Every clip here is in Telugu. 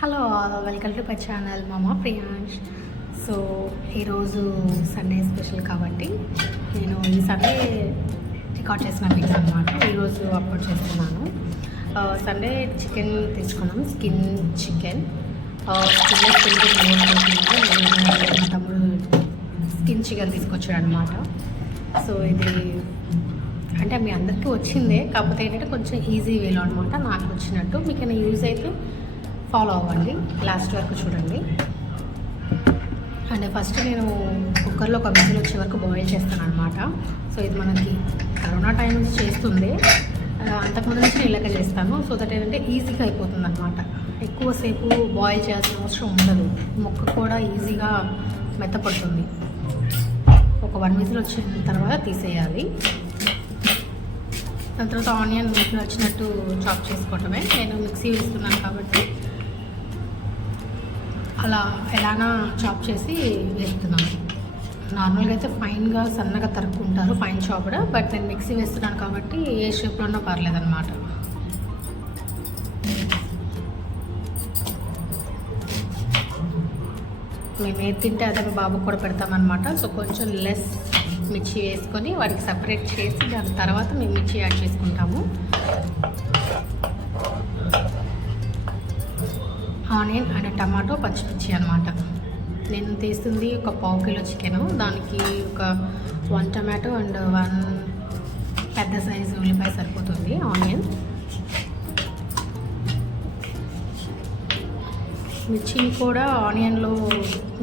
Hello all, welcome to my channel మామా ప్రియాంష్. సో ఈరోజు సండే స్పెషల్ కాబట్టి నేను ఈ సండే రికార్డ్ చేసిన వీడియో అనమాట ఈరోజు అప్లోడ్ చేస్తున్నాను. సండే చికెన్ తీసుకున్నాం, స్కిన్ చికెన్. మా తమ్ముడు స్కిన్ చికెన్ తీసుకొచ్చాడు అనమాట. సో ఇది అంటే మీ అందరికీ వచ్చిందే, కాకపోతే ఏంటంటే కొంచెం ఈజీ వేలో అనమాట. నాకు వచ్చినట్టు మీకు యూజ్ అయితే ఫాలో అవ్వండి, లాస్ట్ వరకు చూడండి. అండ్ ఫస్ట్ నేను కుక్కర్లో ఒక విజిల్ వచ్చే వరకు బాయిల్ చేస్తాను అనమాట. సో ఇది మనకి కరోనా టైం నుంచి చేస్తుంది, అంతకుముందు నుంచి నేను ఇలాగ చేస్తాను. సో దట్ ఏంటంటే ఈజీగా అయిపోతుంది అనమాట. ఎక్కువసేపు బాయిల్ చేయాల్సిన అవసరం ఉండదు, ముక్క కూడా ఈజీగా మెత్తపడుతుంది. ఒక 1 విజిల్ వచ్చిన తర్వాత తీసేయాలి. దాని తర్వాత ఆనియన్ మీకు నచ్చినట్టు చాప్ చేసుకోవటమే. నేను మిక్సీ వేస్తున్నాను కాబట్టి అలా ఎలానా చాప్ చేసి వేస్తున్నాను. నార్మల్గా అయితే ఫైన్గా సన్నగా తరుక్కుంటారు, ఫైన్ చాప్డ్. బట్ నేను మిక్సీ వేస్తున్నాను కాబట్టి ఏ షేప్లోనో పర్లేదన్నమాట. మేము ఏది తింటే అదే బాబుకు కూడా పెడతామన్నమాట. సో కొంచెం లెస్ మిర్చి వేసుకొని వాటికి సపరేట్ చేసి దాని తర్వాత మేము మిర్చి యాడ్ చేసుకుంటాము. ఆనియన్ అండ్ టమాటో, పచ్చిమిర్చి అనమాట. నేను తీస్తుంది ఒక 1/2 కిలో చికెను, దానికి ఒక 1 టమాటో అండ్ 1 పెద్ద సైజు ఉల్లిపాయ సరిపోతుంది. ఆనియన్, మిర్చిని కూడా ఆనియన్లో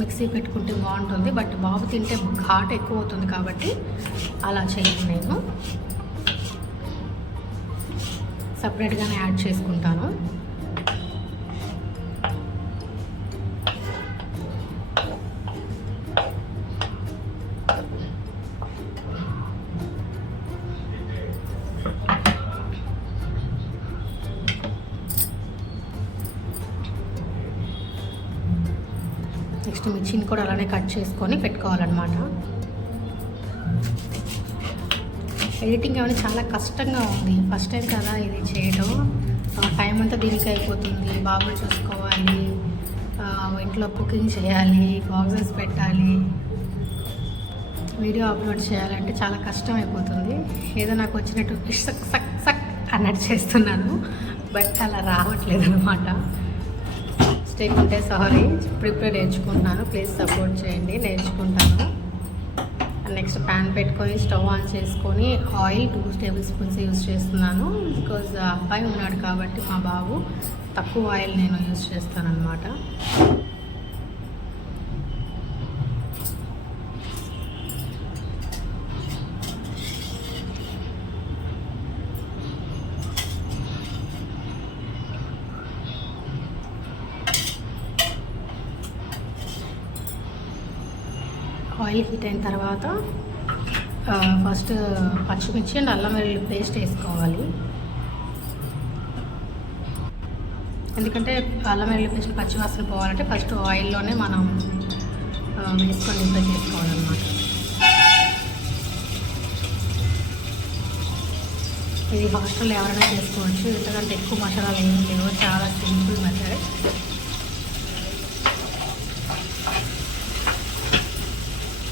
మిక్సీ పెట్టుకుంటే బాగుంటుంది. బట్ బాబు తింటే ఘాట్ ఎక్కువ అవుతుంది కాబట్టి అలా చేయను, నేను సపరేట్గానే యాడ్ చేసుకుంటాను. నెక్స్ట్ మిర్చిని కూడా అలానే కట్ చేసుకొని పెట్టుకోవాలన్నమాట. ఎడిటింగ్ ఏమైనా చాలా కష్టంగా ఉంది, ఫస్ట్ టైం కదా ఇది చేయడం. టైం అంతా దీనికి అయిపోతుంది. బాబుని చూసుకోవాలి, ఇంట్లో కుకింగ్ చేయాలి, బాక్సెస్ పెట్టాలి, వీడియో అప్లోడ్ చేయాలంటే చాలా కష్టం అయిపోతుంది. ఏదో నాకు వచ్చినట్టు సక్ సక్ సక్ అన్నట్టు చేస్తున్నాను, బట్ అలా రావట్లేదు అనమాట. మిస్టేక్ ఉంటే సారీ. ఇప్పుడిప్పుడే నేర్చుకుంటున్నాను, ప్లీజ్ సపోర్ట్ చేయండి, నేర్చుకుంటాను. నెక్స్ట్ ప్యాన్ పెట్టుకొని స్టవ్ ఆన్ చేసుకొని ఆయిల్ 2 టేబుల్ స్పూన్స్ యూజ్ చేస్తున్నాను. బికాజ్ అబ్బాయి ఉన్నాడు కాబట్టి మా బాబు తక్కువ ఆయిల్ నేను యూజ్ చేస్తాను అనమాట. ఆయిల్ హీట్ అయిన తర్వాత ఫస్ట్ పచ్చిమిర్చి అండ్ అల్లం వెల్లుల్లి పేస్ట్ వేసుకోవాలి. ఎందుకంటే అల్లం వెల్లుల్లి పేస్ట్ పచ్చివాసన పోవాలంటే ఫస్ట్ ఆయిల్లోనే మనం వేసుకొని ఇంట్లో చేసుకోవాలన్నమాట. ఇది హాస్టల్లో ఎవరైనా చేసుకోవచ్చు, ఎందుకంటే ఎక్కువ మసాలాలు ఏమి లేవు, చాలా సింపుల్ మెథడ్.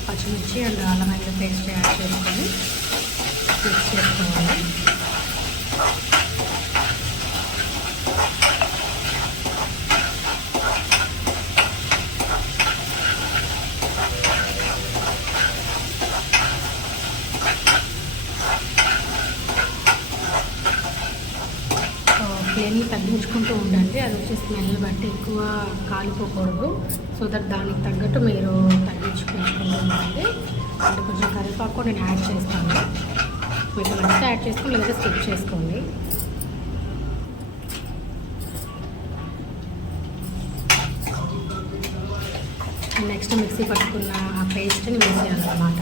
పచ్చిమిర్చి అండ్ అల్లం వెల్లుల్లి పేస్ట్ యాడ్ చేసుకొని మిక్స్ చేసుకోవాలి. ఫ్లేమ్ని తగ్గించుకుంటూ ఉండండి, అది వచ్చి స్మెల్ బట్టి ఎక్కువ కాలిపోకూడదు. సో దట్ దానికి తగ్గట్టు మీరు తగ్గించుకుంటూ ఉండండి. అంటే కొంచెం కరివేపాకు నేను యాడ్ చేస్తాను, మీకు నచ్చితే యాడ్ చేసుకోండి, లేదా స్కిప్ చేసుకోండి. నెక్స్ట్ మిక్సీ పట్టుకున్న ఆ పేస్ట్ని వేసేయాలన్నమాట.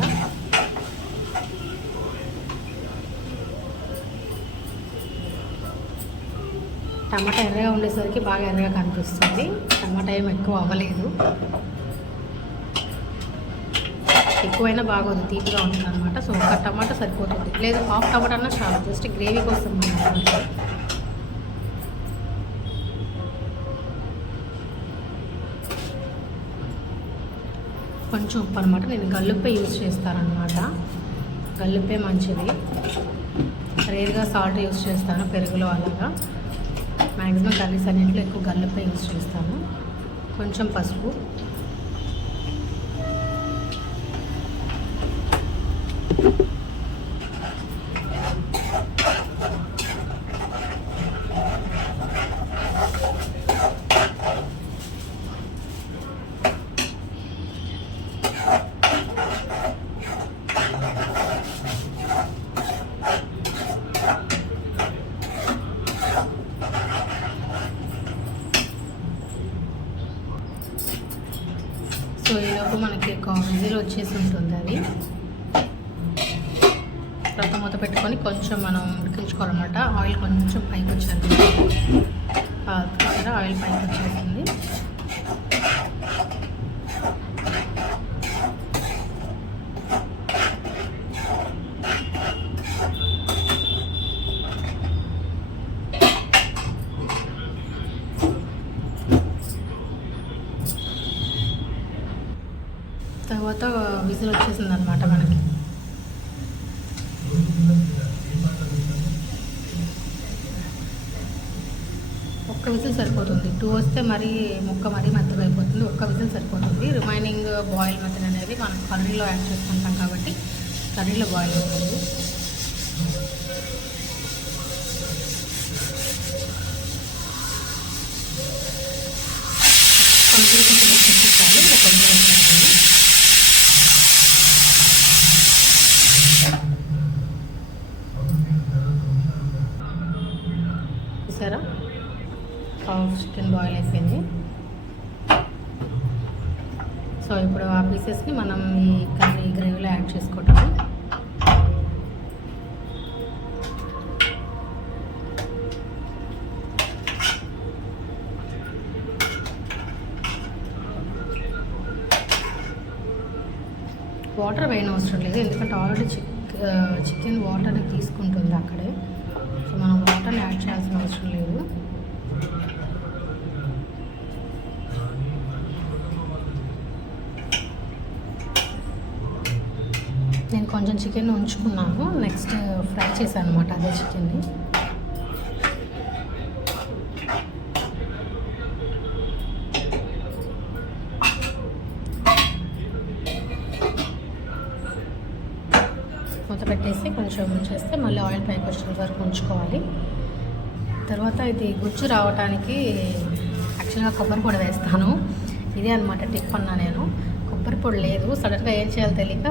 టమాటా ఎర్రగా ఉండేసరికి బాగా ఎర్రగా కనిపిస్తుంది. టమాటా ఏం ఎక్కువ అవ్వలేదు, ఎక్కువైనా బాగోదు, తీపిగా ఉంటుంది అనమాట. సో ఒక టమాటా సరిపోతుంది, లేదా 1/2 టమాటా అన్నా చాలా, జస్ట్ గ్రేవీ కోసం. కొంచెం ఉప్పు అనమాట. నేను గల్లుప్పే యూజ్ చేస్తానన్నమాట. గల్లుప్పే మంచిది. రేర్గా సాల్ట్ యూజ్ చేస్తాను పెరుగులో అలాగా. మ్యాక్సిమం కర్రీస్ అన్నింటిలో ఎక్కువ గల్లుప్పే యూజ్ చేస్తాను. కొంచెం పసుపు, సో ఈలోపు మనకి ఒక విజిల్ వచ్చేసి ఉంటుంది. అది తర్వాత మూత పెట్టుకొని కొంచెం మనం ఉడికించుకోవాలన్నమాట. ఆయిల్ కొంచెం పైకి వచ్చేది, ఆయిల్ పైకి వచ్చేసింది. తర్వాత విజిల్ వచ్చేసింది అనమాట మనకి. ఒక్క విజిల్ సరిపోతుంది. 2 వస్తే మరీ ముక్క మరీ మెత్తగా అయిపోతుంది. ఒక్క విజిల్ సరిపోతుంది. రిమైనింగ్ బాయిల్ మెథడ్ అనేది మనం కర్రీలో యాడ్ చేసుకుంటాం కాబట్టి కర్రీలో బాయిల్ అవుతుంది. కొంచెం వచ్చేసాలి. ఒక విజిల్ వచ్చేసాను. చూసారా, హాఫ్ చికెన్ బాయిల్ అయిపోయింది. సో ఇప్పుడు ఆ పీసెస్ని మనం ఈ కర్రీ గ్రేవీలో యాడ్ చేసుకోవటం. వాటర్ వేయని అవసరం లేదు, ఎందుకంటే ఆల్రెడీ చికెన్ వాటర్ని తీసుకుంటుంది అక్కడే. సో మనం వాటర్ని యాడ్ చేయాల్సిన అవసరం లేదు. నేను కొంచెం చికెన్ ఉంచుకున్నాను, నెక్స్ట్ ఫ్రై చేశాను అనమాట అదే చికెన్ని. మూత పెట్టేసి కొంచెం ఉంచేస్తే మళ్ళీ ఆయిల్ పైకి వచ్చేంత వరకు ఉంచుకోవాలి. తర్వాత ఇది గుజ్జు రావడానికి యాక్చువల్గా కొబ్బరి పొడి వేస్తాను. ఇదే అనమాట టిప్ అన్నా నేను. కొబ్బరి పొడి లేదు, సడన్గా ఏం చేయాలో తెలియక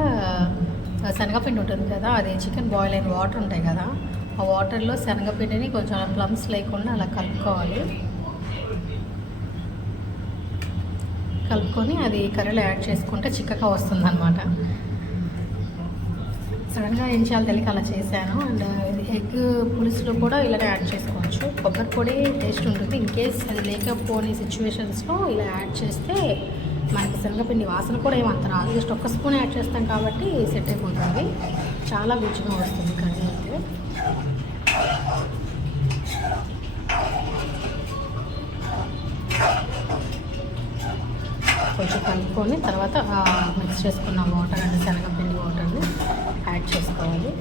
శనగపిండి ఉంటుంది కదా, అది చికెన్ బాయిల్ అయిన వాటర్ ఉంటాయి కదా, ఆ వాటర్లో శనగపిండిని కొంచెం ప్లమ్స్ లేకుండా అలా కలుపుకొని అది కర్రీలో యాడ్ చేసుకుంటే చిక్కగా వస్తుంది అనమాట. సడన్గా ఏం చేయాలో తెలియక అలా చేశాను. అండ్ ఎగ్ పులుసులో కూడా ఇలానే యాడ్ చేసుకోవచ్చు. కొబ్బరి పొడి టేస్ట్ ఉంటుంది. ఇన్ కేస్ అది లేకపోని సిచ్యువేషన్స్లో ఇలా యాడ్ చేస్తే మనకి శనగపిండి వాసన కూడా ఏమంత రాదు. జస్ట్ ఒక్క స్పూన్ యాడ్ చేస్తాం కాబట్టి సెట్ అయిపోతుంది. చాలా రుచిగా వస్తుంది కర్రీ అయితే. కొంచెం కలుపుకొని తర్వాత మిక్స్ చేసుకున్న వాటర్ అంటే శనగపిండి వాటర్ని యాడ్ చేసుకోవాలి.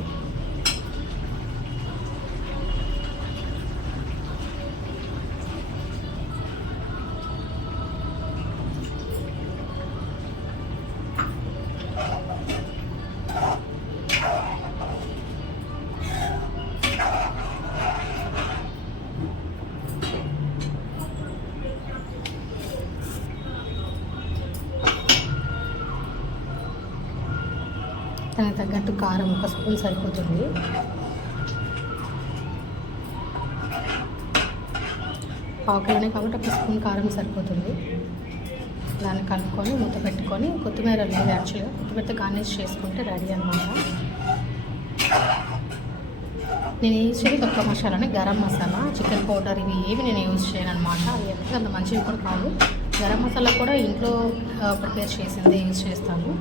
దానికి తగ్గట్టు కారం 1 స్పూన్ సరిపోతుంది. పావు కిలోనే కాబట్టి 1 స్పూన్ కారం సరిపోతుంది. దాన్ని కలుపుకొని మూత పెట్టుకొని కొత్తిమీర లేదు, యాక్చువల్గా కొత్తిమీరతో గార్నిష్ చేసుకుంటే రెడీ అనమాట. నేను యూజ్ చేసేది ఒక్క మసాలానే, గరం మసాలా. చికెన్ పౌడర్ ఇవి ఏవి నేను యూజ్ చేయను అనమాట. అవి ఎప్పుడు అంత మంచివి కూడా కాదు. గరం మసాలా కూడా ఇంట్లో ప్రిపేర్ చేసిందే యూజ్ చేస్తాను.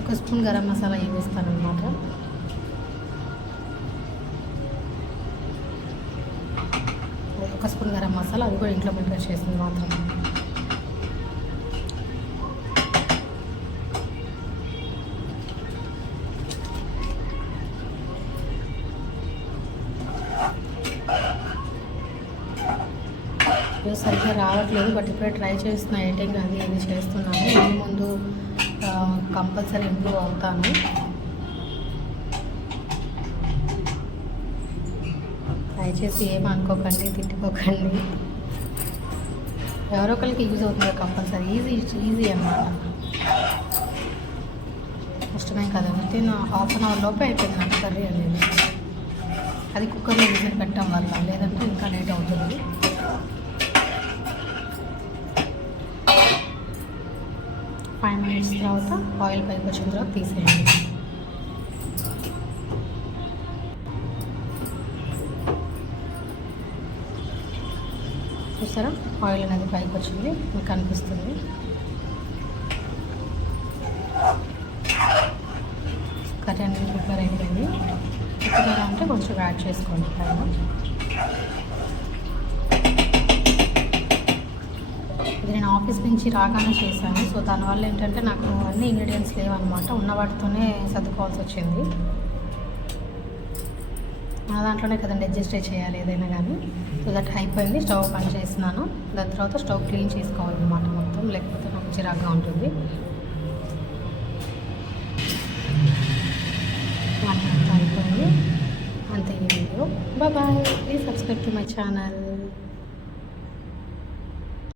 ఒక స్పూన్ గరం మసాలా వేస్తాను అనమాట. ఒక స్పూన్ గరం మసాలా, అది కూడా ఇంట్లో ప్రిపేర్ చేసింది మాత్రం. సరిగ్గా రావట్లేదు, బట్ ఇప్పుడే ట్రై చేస్తున్నా, ఎడిటింగ్ అది ఇది చేస్తున్నాను. ముందు కంపల్సరీ ఇంప్రూవ్ అవుతాను. దయచేసి ఏమనుకోకండి, తిట్టుకోకండి. ఎవరో ఒకరికి యూజ్ అవుతుంది కంపల్సరీ. ఈజీ అన్నమాట, కష్టమే కదా. వితిన్ హాఫ్ అన్ అవర్ లోపే అయిపోయింది నాకు కర్రీ అనేది. అది కుక్కర్లో విజిల్ పెట్టడం వల్ల, లేదంటే ఇంకా లేట్ అవుతుంది. ఫైవ్ మినిట్స్ తర్వాత ఆయిల్ పైకి వచ్చిన తర్వాత తీసేయండి. చూసారా, ఆయిల్ అనేది పైకి వచ్చింది, మీకు అనిపిస్తుంది. కర్రీ అనేది ప్రిపేర్ అయిపోయింది. ప్రిపేర్ అంటే కొంచెం యాడ్ చేసుకోండి పైన. ఇది నేను ఆఫీస్ నుంచి రాగానే చేశాను. సో దానివల్ల ఏంటంటే నాకు అన్ని ఇంగ్రీడియంట్స్ లేవన్నమాట, ఉన్న వాటితోనే సర్దుకోవాల్సి వచ్చింది. మన దాంట్లోనే కదండి అడ్జస్ట్ చేయాలి ఏదైనా కానీ. సో దట్ అయిపోయింది. స్టవ్ పని చేస్తున్నాను. దాని తర్వాత స్టవ్ క్లీన్ చేసుకోవాలన్నమాట మొత్తం, లేకపోతే నాకు చిరాగ్గా ఉంటుంది. అంతా అయిపోయింది. అంతే ఈ వీడియో. Bye. Please subscribe to my channel.